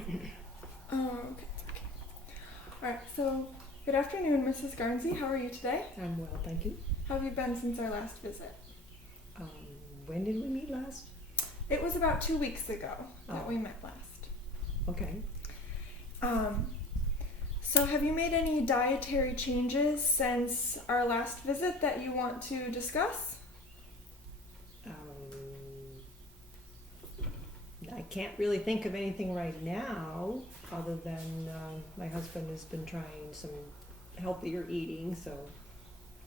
Okay. All right. So, good afternoon, Mrs. Garnsey. How are you today? I'm well, thank you. How have you been since our last visit? Um, when did we meet last? It was about 2 weeks ago that Oh. we met last. Okay. So have you made any dietary changes since our last visit that you want to discuss? I can't really think of anything right now other than my husband has been trying some healthier eating, so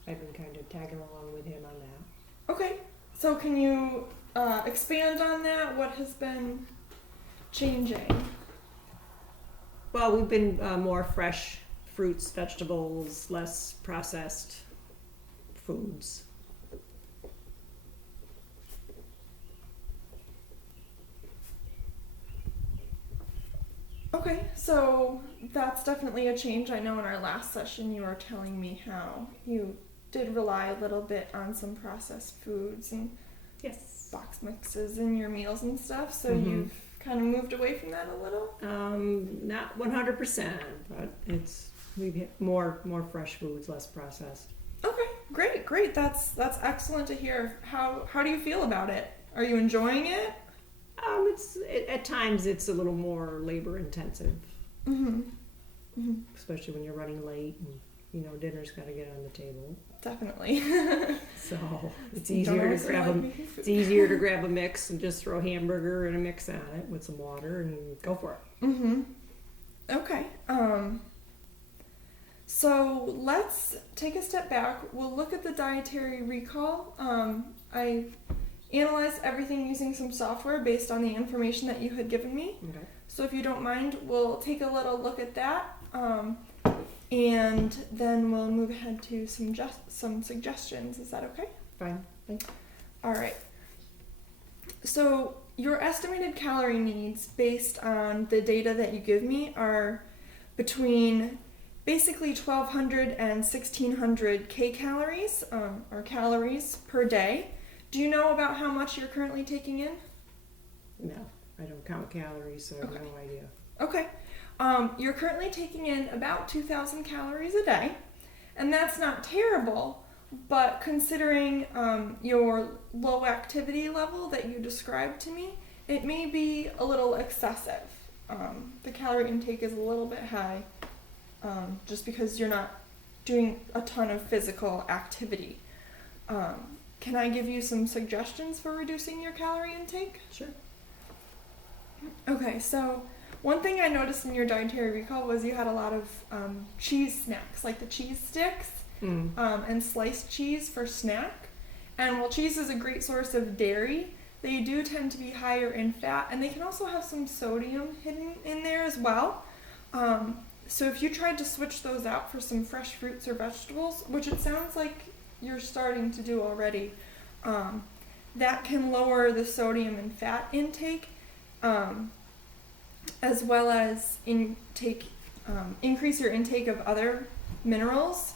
I've been kind of tagging along with him on that. Okay. So can you expand on that? What has been changing? Well, we've been more fresh fruits, vegetables, less processed foods. Okay, so that's definitely a change. I know in our last session you were telling me how you did rely a little bit on some processed foods and Yes. box mixes in your meals and stuff, so Mhm. you've kind of moved away from that a little? Not 100%, but we've hit more fresh foods, less processed. Okay, great. That's excellent to hear. How do you feel about it? Are you enjoying it? At times it's a little more labor intensive, Mm-hmm. especially when you're running late and dinner's got to get on the table. Definitely. So it's Don't easier to always grab like a making food. it's easier to grab a mix and just throw a hamburger and a mix on it with some water and go for it. Mm-hmm. Okay. So let's take a step back. We'll look at the dietary recall. I analyzed everything using some software based on the information that you had given me. Okay. So if you don't mind, we'll take a little look at that, and then we'll move ahead to some suggestions. Is that okay? Fine. Thanks. All right. So your estimated calorie needs based on the data that you give me are between basically 1,200 and 1,600 kcalories, or calories per day. Do you know about how much you're currently taking in? No, I don't count calories, so I have Okay. no idea. Okay. You're currently taking in about 2,000 calories a day, and that's not terrible, but considering your low activity level that you described to me, it may be a little excessive. The calorie intake is a little bit high, just because you're not doing a ton of physical activity. Can I give you some suggestions for reducing your calorie intake? Sure. Okay, so one thing I noticed in your dietary recall was you had a lot of cheese snacks, like the cheese sticks and sliced cheese for snack. And while cheese is a great source of dairy, they do tend to be higher in fat, and they can also have some sodium hidden in there as well. So if you tried to switch those out for some fresh fruits or vegetables, which it sounds like you're starting to do already, that can lower the sodium and fat intake, as well as increase your intake of other minerals,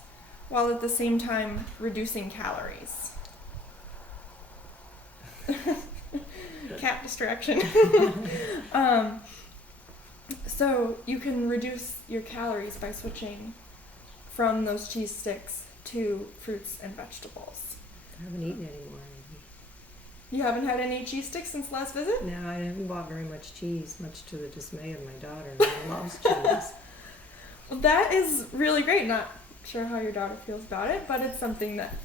while at the same time reducing calories. Cat distraction. So you can reduce your calories by switching from those cheese sticks to fruits and vegetables. I haven't eaten anymore. You haven't had any cheese sticks since last visit? No, I haven't bought very much cheese, much to the dismay of my daughter, who loves cheese. Well, that is really great. Not sure how your daughter feels about it, but it's something that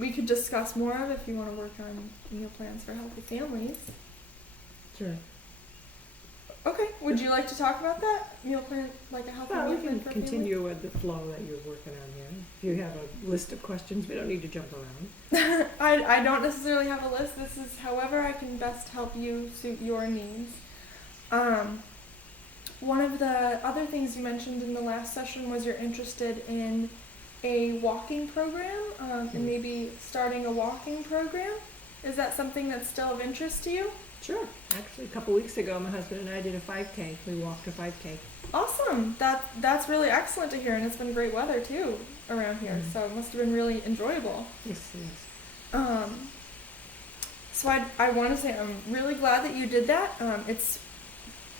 we could discuss more of if you want to work on meal plans for healthy families. Sure. Okay, would you like to talk about that? Meal plan, like a healthy Well, meal we plan can for continue with the flow that you're working on here. If you have a list of questions, we don't need to jump around. families? I don't necessarily have a list. This is however I can best help you suit your needs. One of the other things you mentioned in the last session was you're interested in a walking program, and maybe starting a walking program. Is that something that's still of interest to you? Sure. Actually, a couple weeks ago, my husband and I did a 5K. We walked a 5K. Awesome. That's really excellent to hear, and it's been great weather too around here, so it must have been really enjoyable. Yes, yes. So I want to say I'm really glad that you did that. It's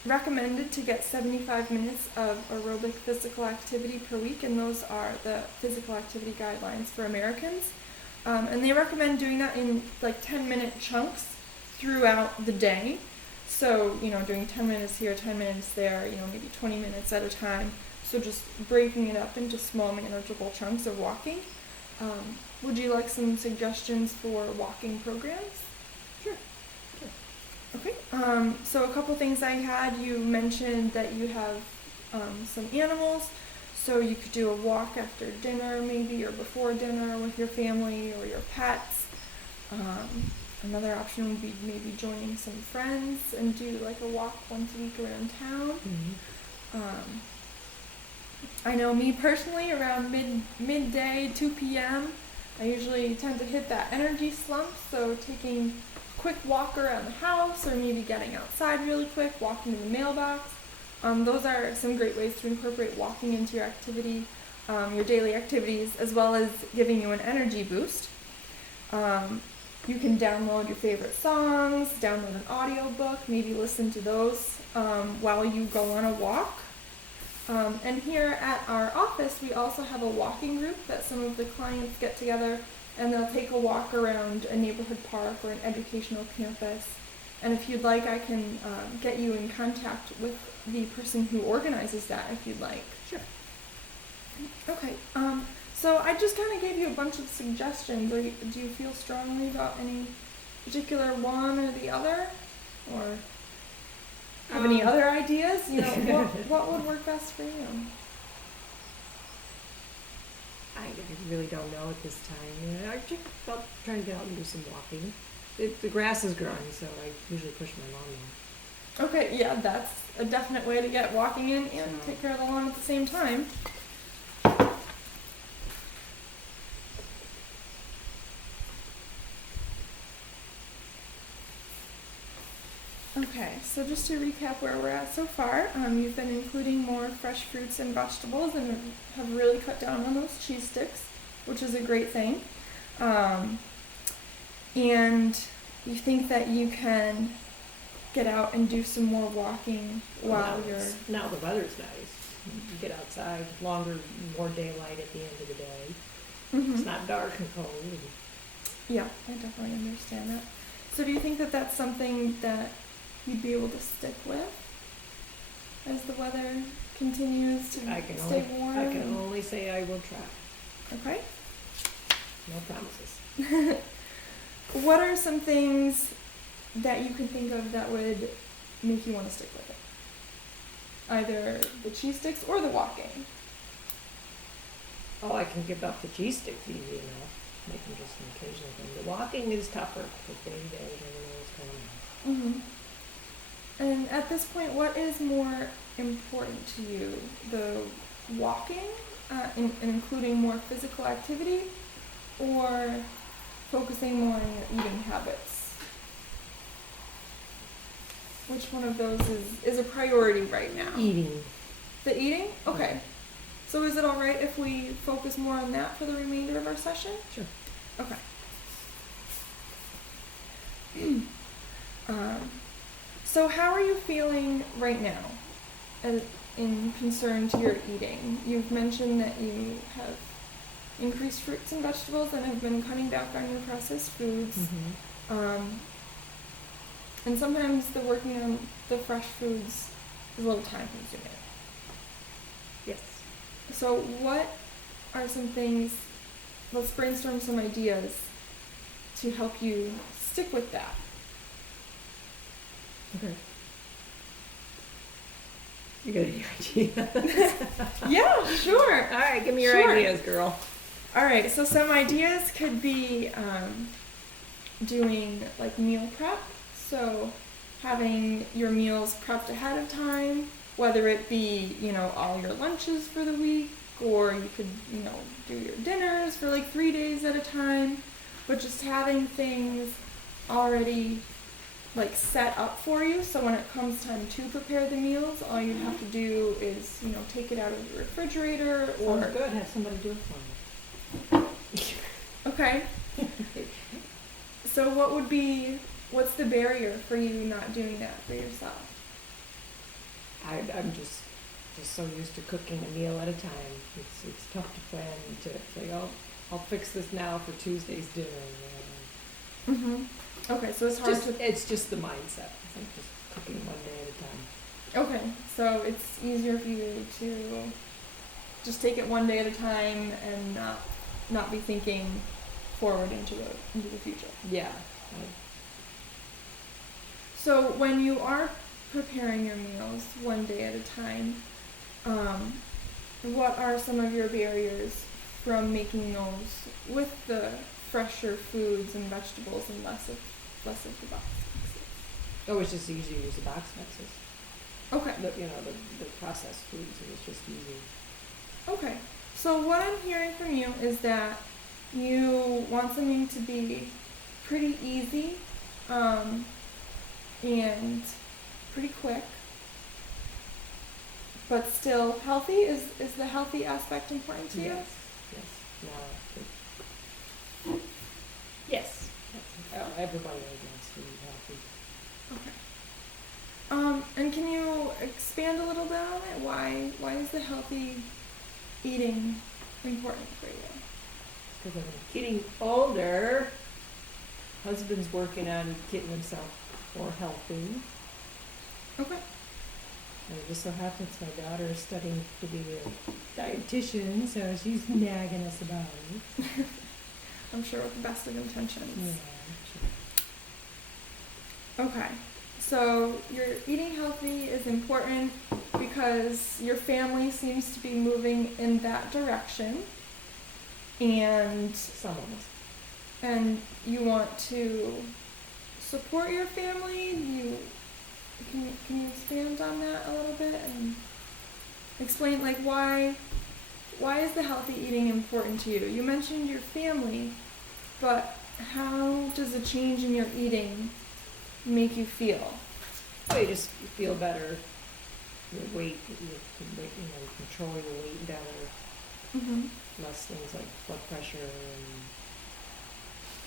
recommended to get 75 minutes of aerobic physical activity per week, and those are the physical activity guidelines for Americans. And they recommend doing that in like 10-minute chunks throughout the day. So, doing 10 minutes here, 10 minutes there, maybe 20 minutes at a time. So just breaking it up into small, manageable chunks of walking. Would you like some suggestions for walking programs? Sure. Okay. So a couple things I had, you mentioned that you have some animals. So you could do a walk after dinner maybe, or before dinner with your family or your pets. Another option would be maybe joining some friends and do like a walk once a week around town. Mm-hmm. I know me personally, around midday, 2 p.m., I usually tend to hit that energy slump, so taking a quick walk around the house or maybe getting outside really quick, walking to the mailbox. Those are some great ways to incorporate walking into your activity, your daily activities, as well as giving you an energy boost. You can download your favorite songs, download an audiobook, maybe listen to those while you go on a walk. And here at our office, we also have a walking group that some of the clients get together, and they'll take a walk around a neighborhood park or an educational campus. And if you'd like, I can get you in contact with the person who organizes that if you'd like. Sure. Okay. So I just kind of gave you a bunch of suggestions. Do you feel strongly about any particular one or the other? Or have any other ideas? What would work best for you? I really don't know at this time. I think about trying to get out and do some walking. The grass is growing, so I usually push my lawnmower. Okay, yeah, that's a definite way to get walking in and take care of the lawn at the same time. Okay, so just to recap where we're at so far, you've been including more fresh fruits and vegetables and have really cut down on those cheese sticks, which is a great thing. And you think that you can get out and do some more walking while Now the weather's nice. You get outside, longer, more daylight at the end of the day. Mm-hmm. It's not dark and cold. Yeah, I definitely understand that. So do you think that that's something that you'd be able to stick with as the weather continues to stay warm? I can only say I will try. Okay. No promises. What are some things that you can think of that would make you want to stick with it? Either the cheese sticks or the walking. Oh, I can give up the cheese sticks easy enough. Make them just an occasional thing. The walking is tougher because day to day you never know what's going on. Mm-hmm. And at this point, what is more important to you? The walking, and including more physical activity, or focusing more on your eating habits? Which one of those is a priority right now? Eating. The eating? Okay. So is it all right if we focus more on that for the remainder of our session? Sure. Okay. So how are you feeling right now in concern to your eating? You've mentioned that you have increased fruits and vegetables and have been cutting back on your processed foods. Mm-hmm. And sometimes the working on the fresh foods is a little time consuming. Yes. So what are some things, let's brainstorm some ideas to help you stick with that. Okay. You got any ideas? Yeah, sure. All right, give me your Sure. ideas, girl. All right, so some ideas could be doing like meal prep. So having your meals prepped ahead of time, whether it be, all your lunches for the week, or you could, do your dinners for like 3 days at a time, but just having things already like set up for you, so when it comes time to prepare the meals, all you have to do is, take it out of the refrigerator or... Sounds good, have somebody do it for me. Okay. So what's the barrier for you not doing that for yourself? I'm just so used to cooking a meal at a time. It's tough to plan to say, oh, I'll fix this now for Tuesday's dinner. Mhm. Okay, so it's hard to. It's just the mindset. It's like just cooking one day at a time. Okay, so it's easier for you to just take it one day at a time and not be thinking forward into the future. Yeah. So when you are preparing your meals one day at a time, what are some of your barriers from making those with the fresher foods and vegetables and less of the box mixes? Oh, it's just easy to use the box mixes. Okay. The processed foods, it was just easy. Okay. So what I'm hearing from you is that you want something to be pretty easy, and pretty quick, but still healthy. Is the healthy aspect important to you? Yes. Yes. Everybody wants to be healthy. Okay. And can you expand a little bit on it? Why is the healthy eating important for you? Because I'm getting older. Husband's working on getting himself more healthy. Okay. And it just so happens my daughter is studying to be a dietitian, so she's nagging us about it. I'm sure with the best of intentions. Yeah. Okay. So your eating healthy is important because your family seems to be moving in that direction, and Some of us. and you want to support your family. Can you expand on that a little bit and explain like why is the healthy eating important to you? You mentioned your family, but how does a change in your eating make you feel? Well, you just feel better. Your weight, you can control your weight better. Mm-hmm. Less things like blood pressure and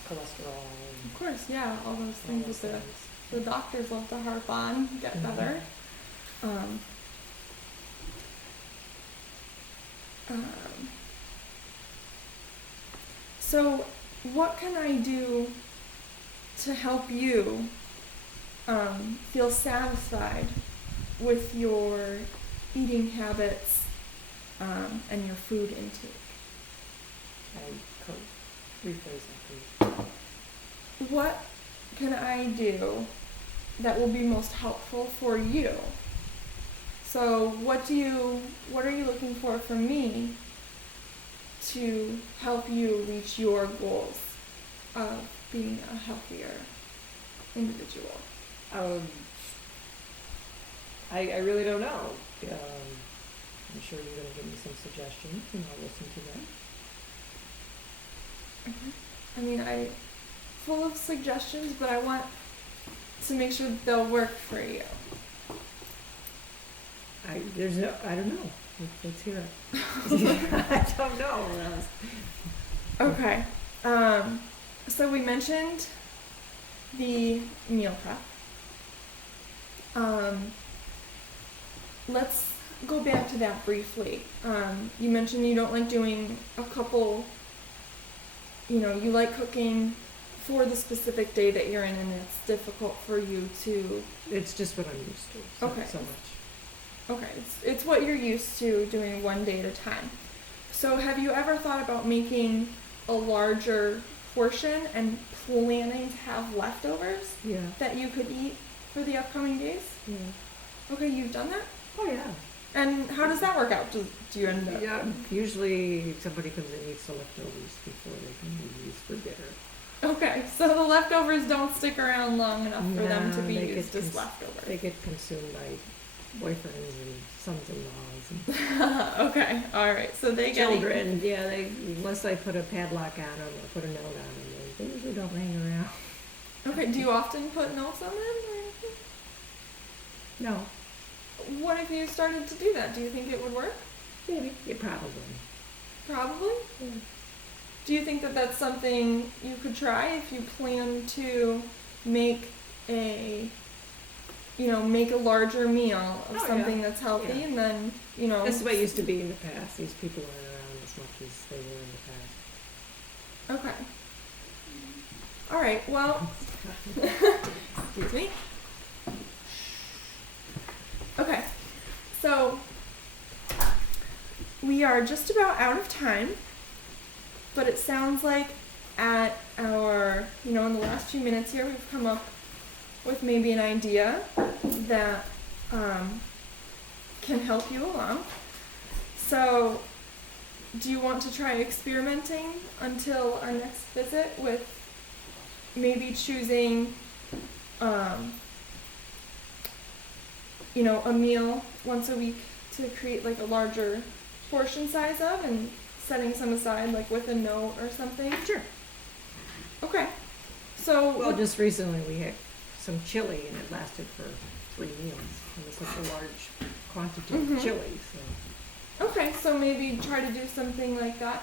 cholesterol. And Of course, yeah, all those all things those that things. the doctors love to harp on get better. Um, so what can I do to help you feel satisfied with your eating habits and your food intake? Rephrase that, please. What can I do that will be most helpful for you? So what are you looking for from me to help you reach your goals of being a healthier individual? I really don't know. I'm sure you're going to give me some suggestions, and I'll listen to them. I mean, I'm full of suggestions, but I want to make sure that they'll work for you. I don't know. Let's hear it. I don't know. Okay. So we mentioned the meal prep. Let's go back to that briefly. You mentioned you don't like doing a couple, you like cooking for the specific day that you're in, and it's difficult for you to... It's just what I'm used to. Okay. So much. Okay, it's what you're used to doing one day at a time. So have you ever thought about making a larger portion and planning to have leftovers Yeah. that you could eat for the upcoming days? Yeah. Okay, you've done that? Oh, yeah. And how does that work out? Do you end up... Yeah, usually somebody comes and eats the leftovers before they can be used for dinner. Okay, so the leftovers don't stick around long enough for them to be they used get as leftovers. They get consumed by boyfriends and sons-in-laws and Okay, alright, so they get... children. Yeah, unless I put a padlock on them or put a note on them, they usually don't hang around. Okay, do you often put notes on them or anything? No. What if you started to do that? Do you think it would work? Maybe. Yeah, probably. Probably? Yeah. Do you think that that's something you could try if you plan to make a make a larger meal of Oh, something yeah. that's healthy, Yeah. and then That's the way it used to be in the past. These people aren't around as much as they were in the past. Okay. All right. Well, excuse me. Okay. So we are just about out of time, but it sounds like at our, in the last few minutes here, we've come up with maybe an idea that can help you along. So, do you want to try experimenting until our next visit with maybe choosing, a meal once a week to create like a larger portion size of, and setting some aside like with a note or something? Sure. Okay. So, Well, just recently we had some chili and it lasted for 3 meals. It was such a large quantity Mhm. of chili, so. okay, so maybe try to do something like that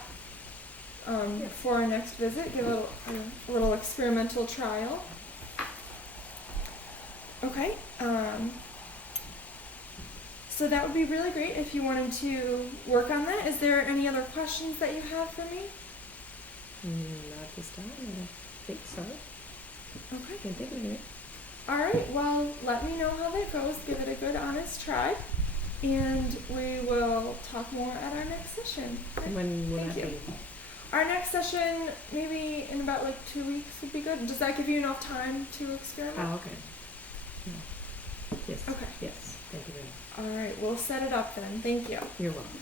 Yeah. for our next visit. Give a little experimental trial. Okay. So that would be really great if you wanted to work on that. Is there any other questions that you have for me? Not this time, I don't think so. Okay. Can't think of it. All right. Well, let me know how that goes. Give it a good, honest try, and we will talk more at our next session. And when will Thank that you. be? Our next session, maybe in about like 2 weeks, would be good. Does that give you enough time to experiment? Oh, okay. Yeah. Yes. Okay. Yes. Thank you very much. All right. We'll set it up then. Thank you. You're welcome.